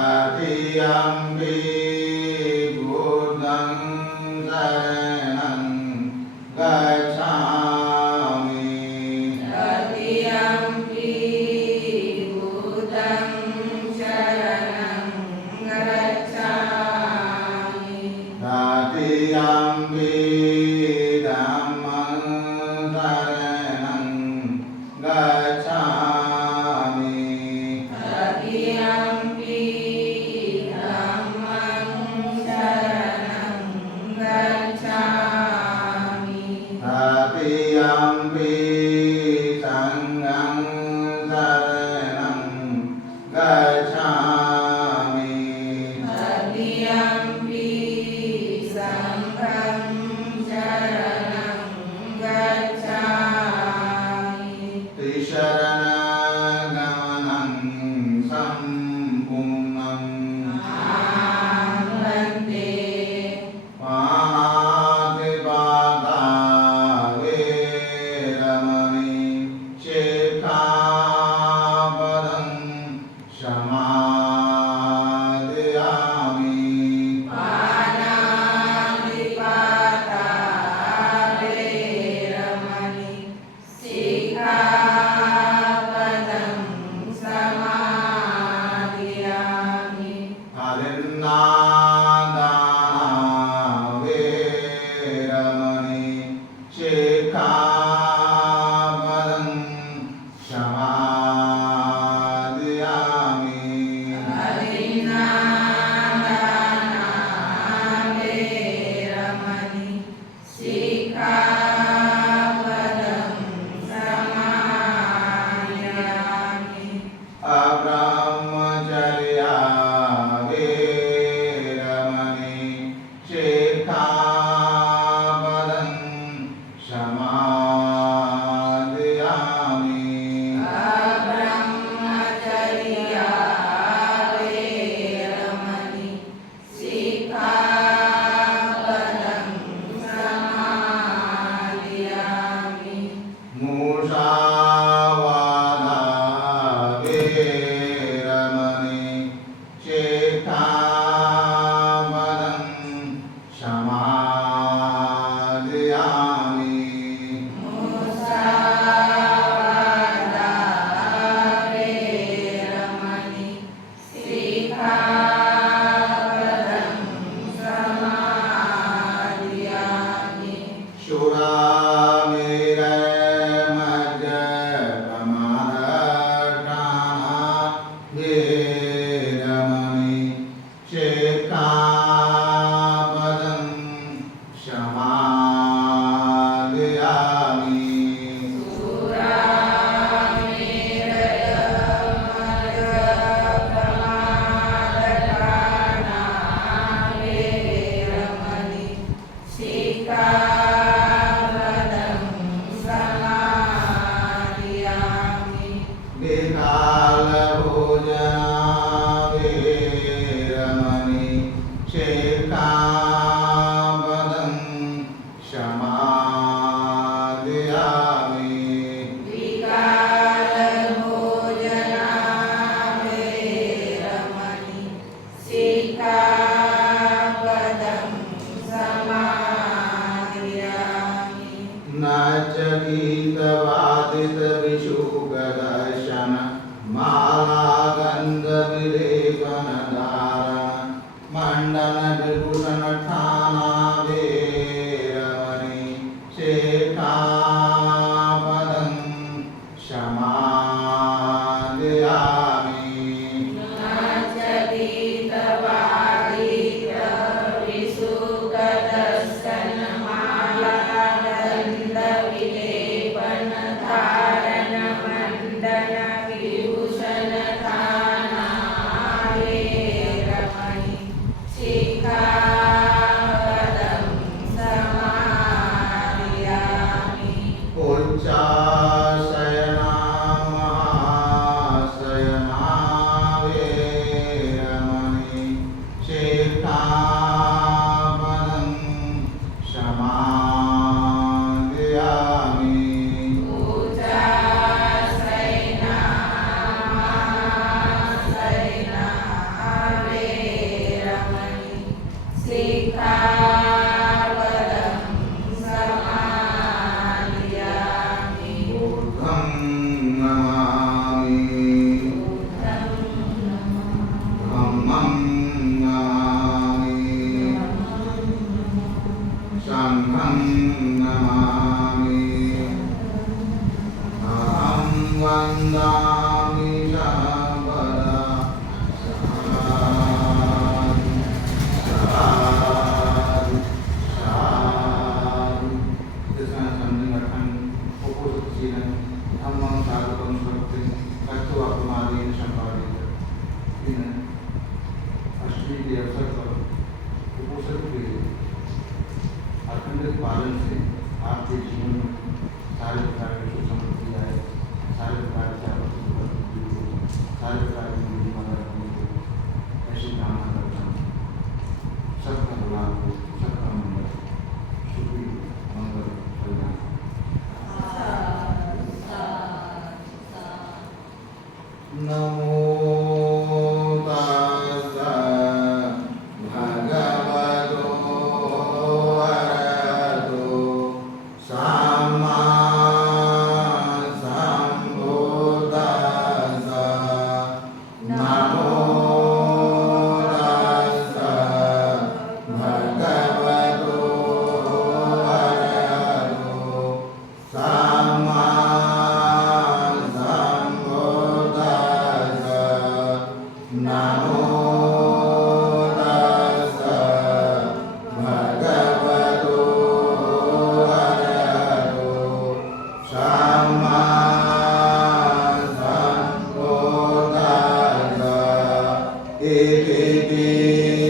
Tatiyampi Buddhang Saranang Gacchami. Tatiyampi Buddhang Saranang Gacchami. Tatiyampi Dhammang Saranang Gacchami. Tatiyampi Dhammang Saranang Gacchami. Tatiyampi Sanghang Saranang Gacchami. Tatiyampi Sanghang Saranang Gacchami. Tisarana Gamanang Sampunnam. Bhante Panatipata Veramani Sikkhapadam Samadhiyami. Panatipata Veramani Sikkhapadam Samadhiyami. Adinādana Veramani Sikkhapadam Samadhiyami. Adinādana Veramani Sikkhapadam Samadhiyami. Abrahmacharya Veramani Sikkhapadam Samadhiyami. Abrahmacharya Veramani Sikkhapadam Samadhiyami. Musāvāda Veramani Sikkhapadam Samadhiyami. Musāvāda Veramani Sikkhapadam Samadhiyami. Suramera Majjapamādhāna Veramani Sikkhapadam Samadhiyami. Surameraya Majjapamādhāna Veramani Sikkhapadam Samadhiyami. Vikāla bhojana Veramani Sikkhapadam Samadhiyami. Vikāla bhojana Veramani Sikkhapadam Samadhiyami. Naca gita vadita vishugadashana Mala gandha vilekana dharana Mandana vibhusana thana Veramani Sikkhapadam Samadhiyami. Nachadita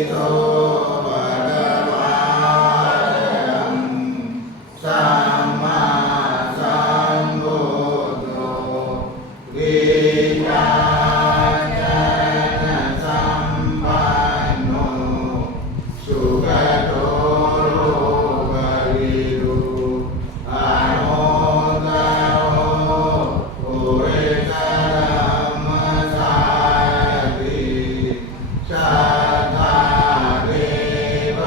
โตภะคะวะอะระหังสัมมาสัมพุทโธวิชาจารณสัมปันโนสุขโตโลกวิทูอนุตตโรปุริสธัมมสารติสัทธาเทว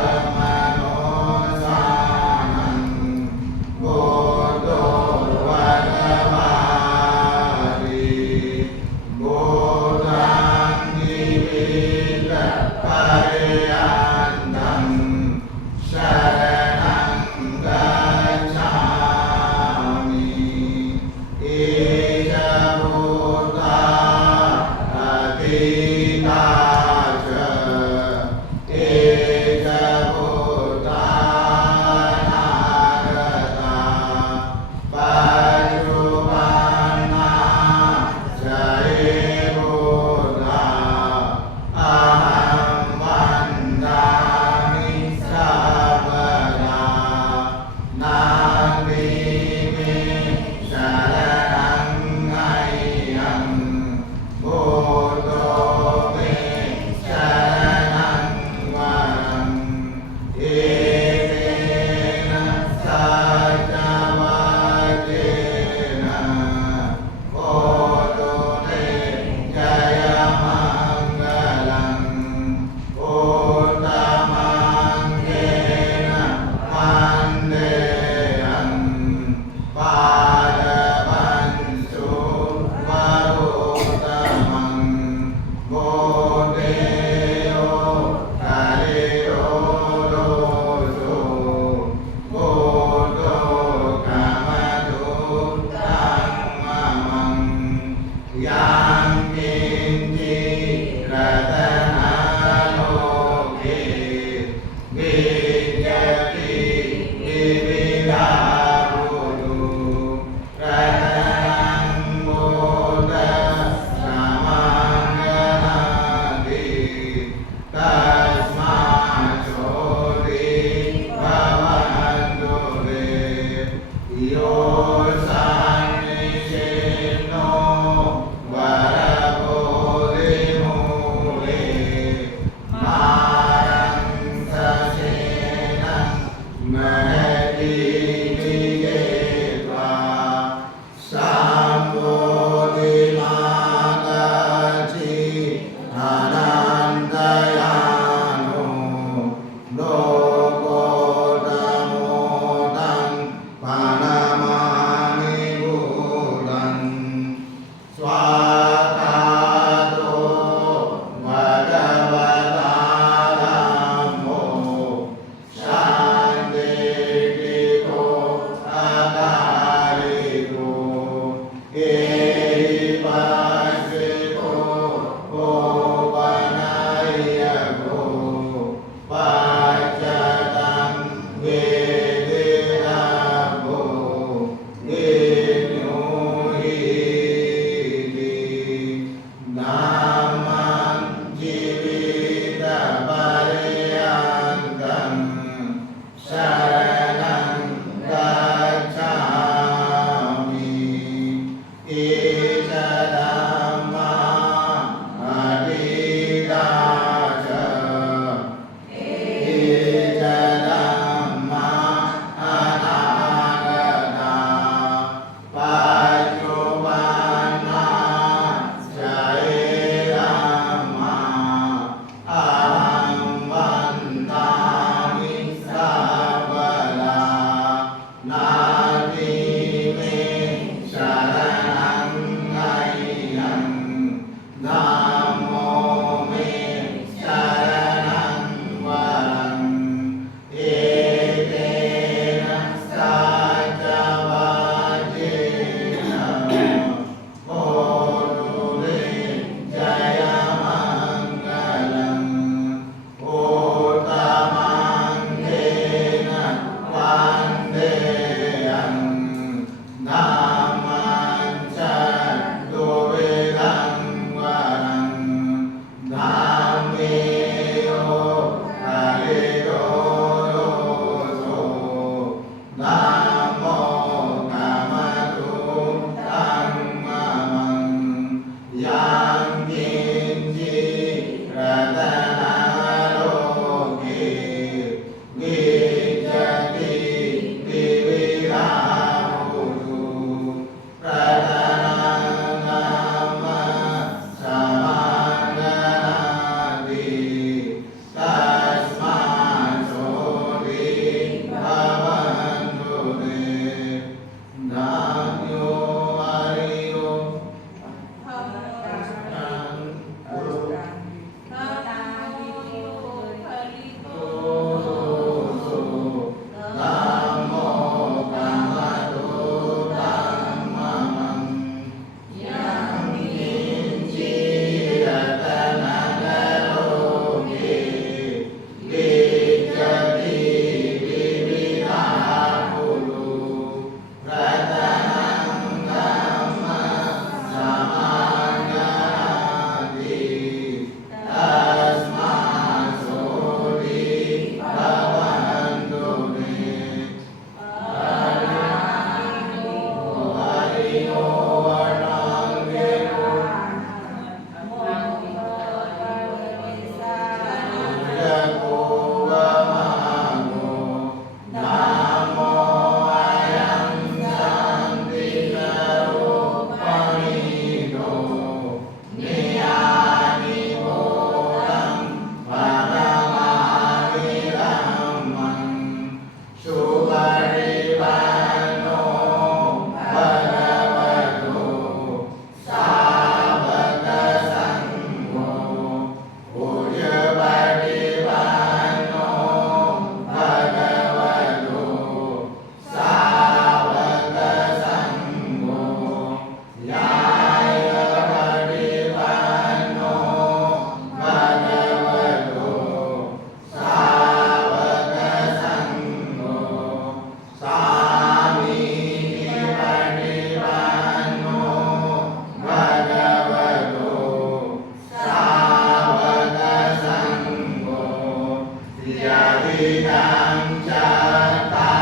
ตังจัตตา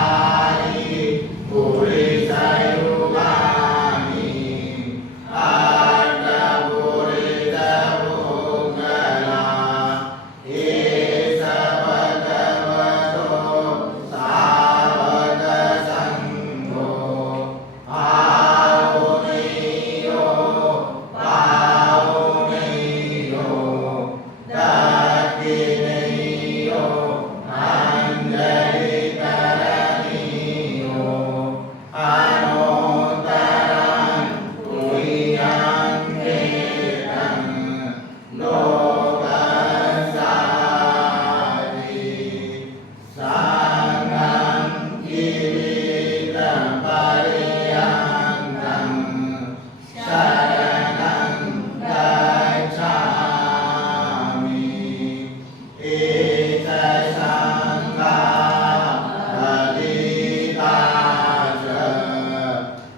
ริปุริสยุคานิอัตตปุริสปุคคลาเอสะภะคะวะโตสาวกสังโฆภาวุนิโยภาวุนิโยดักขินิโยอัญญลิกรณิโยอนุตตรังปุญญังเขตังโลกัสสาติสังฆังกิริตังปริยันตังสรณังกัจฉามิเอตสังฆาปฏิตาเจ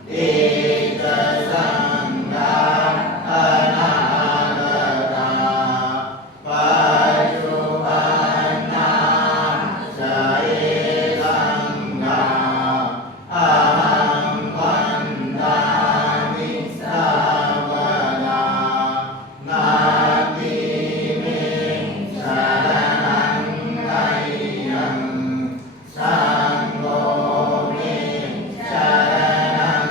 เอตสังฆาอนาคตาปัจจุบันนาสเอสังฆาอะหังวันทามิสาวกานาติเมสรณังไตยังสังโฆเมสรณัง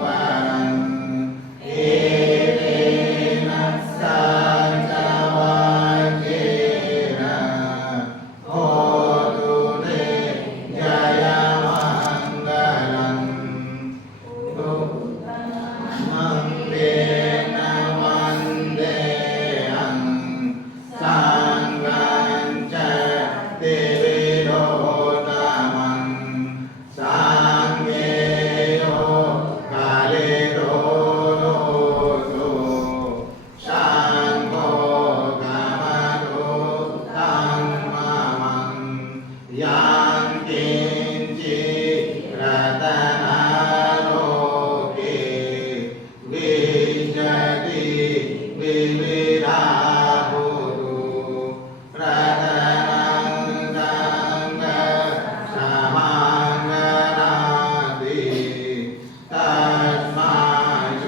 วรังเอเตนะสัจวัคเจนะโหตุเตยะมังคลังตุมังเตนะวันเตอังสังฆังจะเตวิโรธามังสังเฆโยกาเลโตโลตุสังโฆกามโตธัมมามังยังกินจิรัตนาโลเกวิจติวิวิลาภูตุรัตนังสังฆัสสะมังคลาติตัสมาโช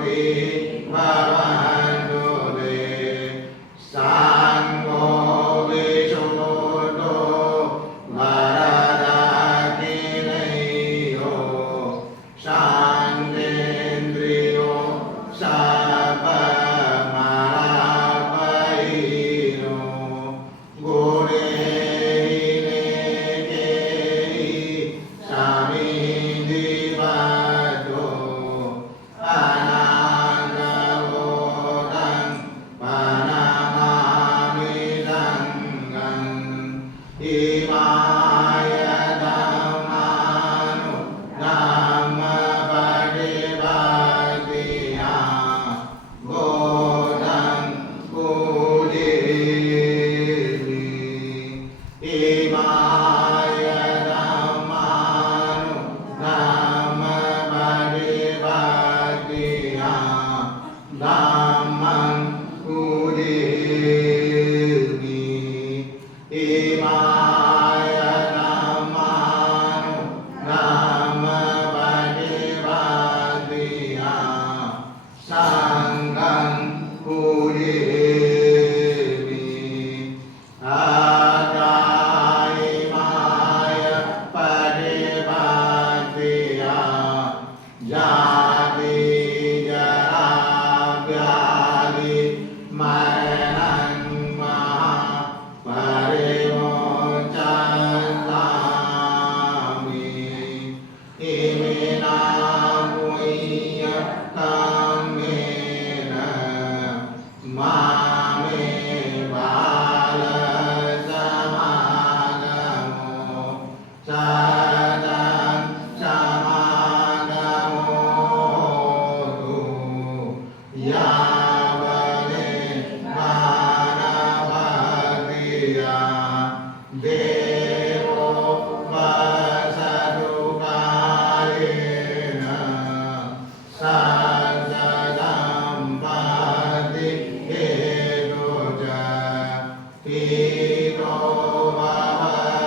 ติภวันตุเตสังโฆวิสุทโธวรดาคิเนโยสันเทนทริโยสัพพะมาลาภอิโนกุเรหิเนเกหิสามิติปัสโตอนาคโวตังปานามามิสังฆังอิมายะธัมมานุธัมมปฏิปัตติยาโกตังปุริมิอิมายะธัมมานุธัมมปฏิปัตติยาธัมมังปุริมิอิมายะธัมมานุธัมมปฏิปัตติยาสังฆังปุริมิอาตาอิมายะปฏิปัตติยายาติยาราภาลิมรณังมหาปริโมจจันตามิอิมินามุยะกัมเมนะมาเมบาลสมาโมสัตตังสมาโมตุยาวเลมานาภาติยาเดโวปัสสะตุกาเลนะสัจจัมปัตติเกตุจาปิโตภวะ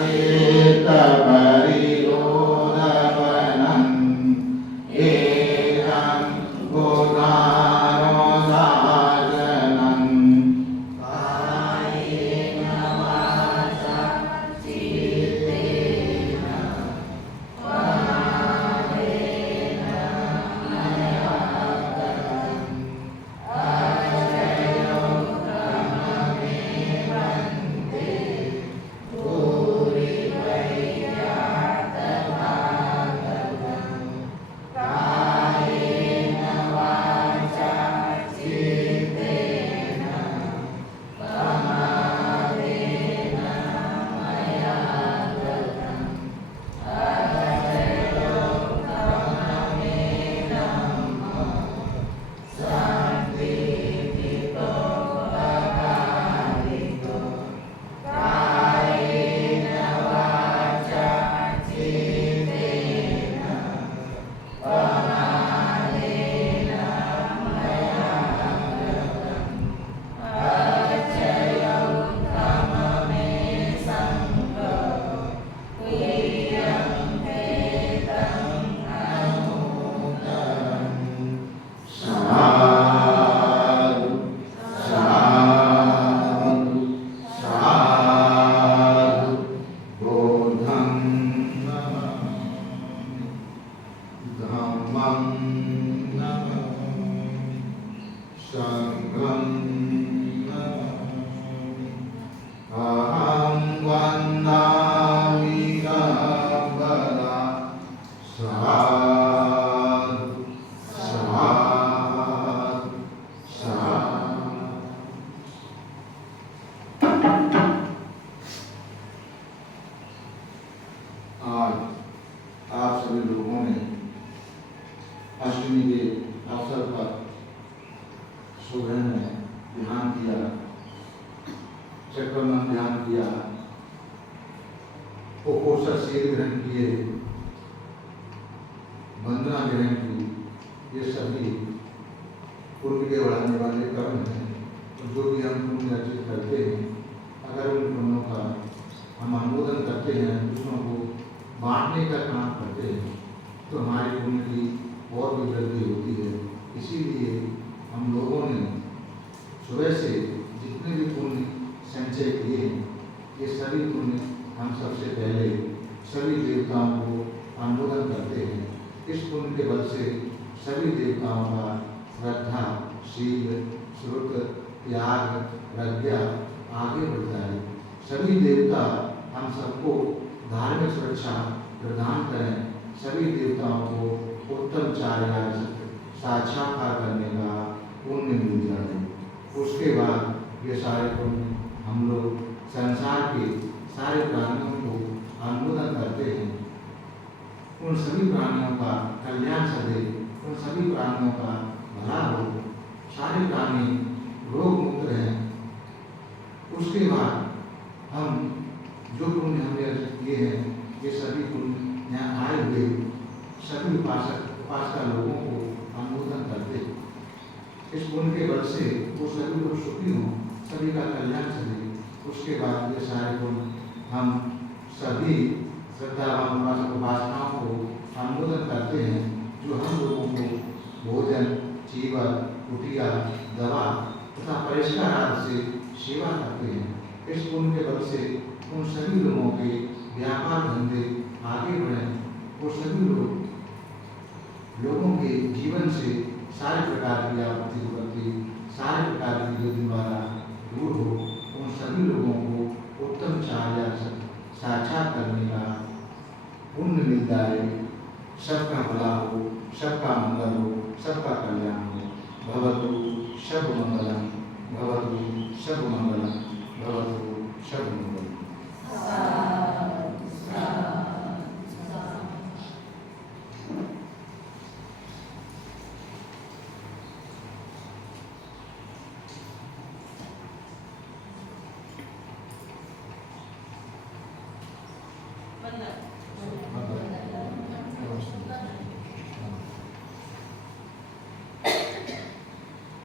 चित्तपरिरोधवनं एतं गोदानोसाजनं कायेन वाचा चित्तेन वाणेन मया कृतं अक्षयो ब्रह्ममे वन्दे भूरिवैयातभागवतं कायेन वाचा चित्तेन प्रमादेन मया कृतं अक्षयो ब्रह्ममे नमः संकीर्तितो भगवानितो कायेन वाचा चित्तेन प्रमादेन मया कृतं अक्षयो ब्रह्ममे संभव वीर्यं वेदं अनूतरम् साधु साधु साधु बोधं नमामि धम्मं नमामि संघं नमामि अहं वन्दामि सर्वदा साधु साधु साधु। आज आप सभी लोगों ने अष्टमी के अवसर पर सुबह में ध्यान किया, चक्रमन ध्यान किया, उपोषण शील ग्रहण किए, वंदना ग्रहण की। ये सभी पुण्य के बढ़ाने वाले कर्म हैं। तो जो भी हम पुण्य अर्जित करते हैं, अगर उन पुण्यों का हम अनुमोदन करते हैं, दूसरों को बांटने का काम करते हैं, तो हमारे पुण्य की और भी वृद्धि होती है। इसीलिए हम लोगों ने सुबह से जितने भी पुण्य संचय किए हैं, ये सभी पुण्य हम सबसे पहले सभी देवताओं को अनुमोदन करते हैं। इस पुण्य के बल से सभी देवताओं का श्रद्धा, शील, श्रुत, त्याग, प्रज्ञा आगे बढ़ता है। सभी देवता हम सबको धार्मिक सुरक्षा प्रदान करें। सभी देवताओं को उत्तम चार्य साक्षात्कार करने का पुण्य मिल जाए। उसके बाद ये सारे पुण्य हम लोग संसार के सारे प्राणियों को अनुमोदन करते हैं। उन सभी प्राणियों का कल्याण सदे, उन सभी प्राणियों का भला हो, सारे प्राणी रोग मुक्त रहें। उसके बाद हम जो पुण्य हमने अर्जित किए हैं, ये सभी पुण्य यहाँ आए हुए सभी उपासका लोगों को अनुमोदन करते हैं। इस पुण्य के बल से वो सभी लोग सुखी हों, सभी का कल्याण सदे। उसके बाद ये सारे पुण्य हम सभी श्रद्धावान उपासनाओं को अनुमोदन करते हैं, जो हम लोगों को भोजन, चीवर, कुटिया, दवा तथा परिष्कार आदि से सेवा करते हैं। इस पुण्य के बल से उन सभी लोगों के व्यापार धंधे आगे बढ़ें। वो सभी लोगों के जीवन से सारे प्रकार की आपत्ति विपत्ति, सारे प्रकार की जो द्वारा दूर हो। उन सभी लोगों को उत्तम चार्य साक्षात करने का पुण्य मिलता है। सबका भला हो, सबका मंगल हो, सबका कल्याण हो। भवतु सब मंगलम, भवतु सब मंगलम, भवतु सब मंगलम। वंदना।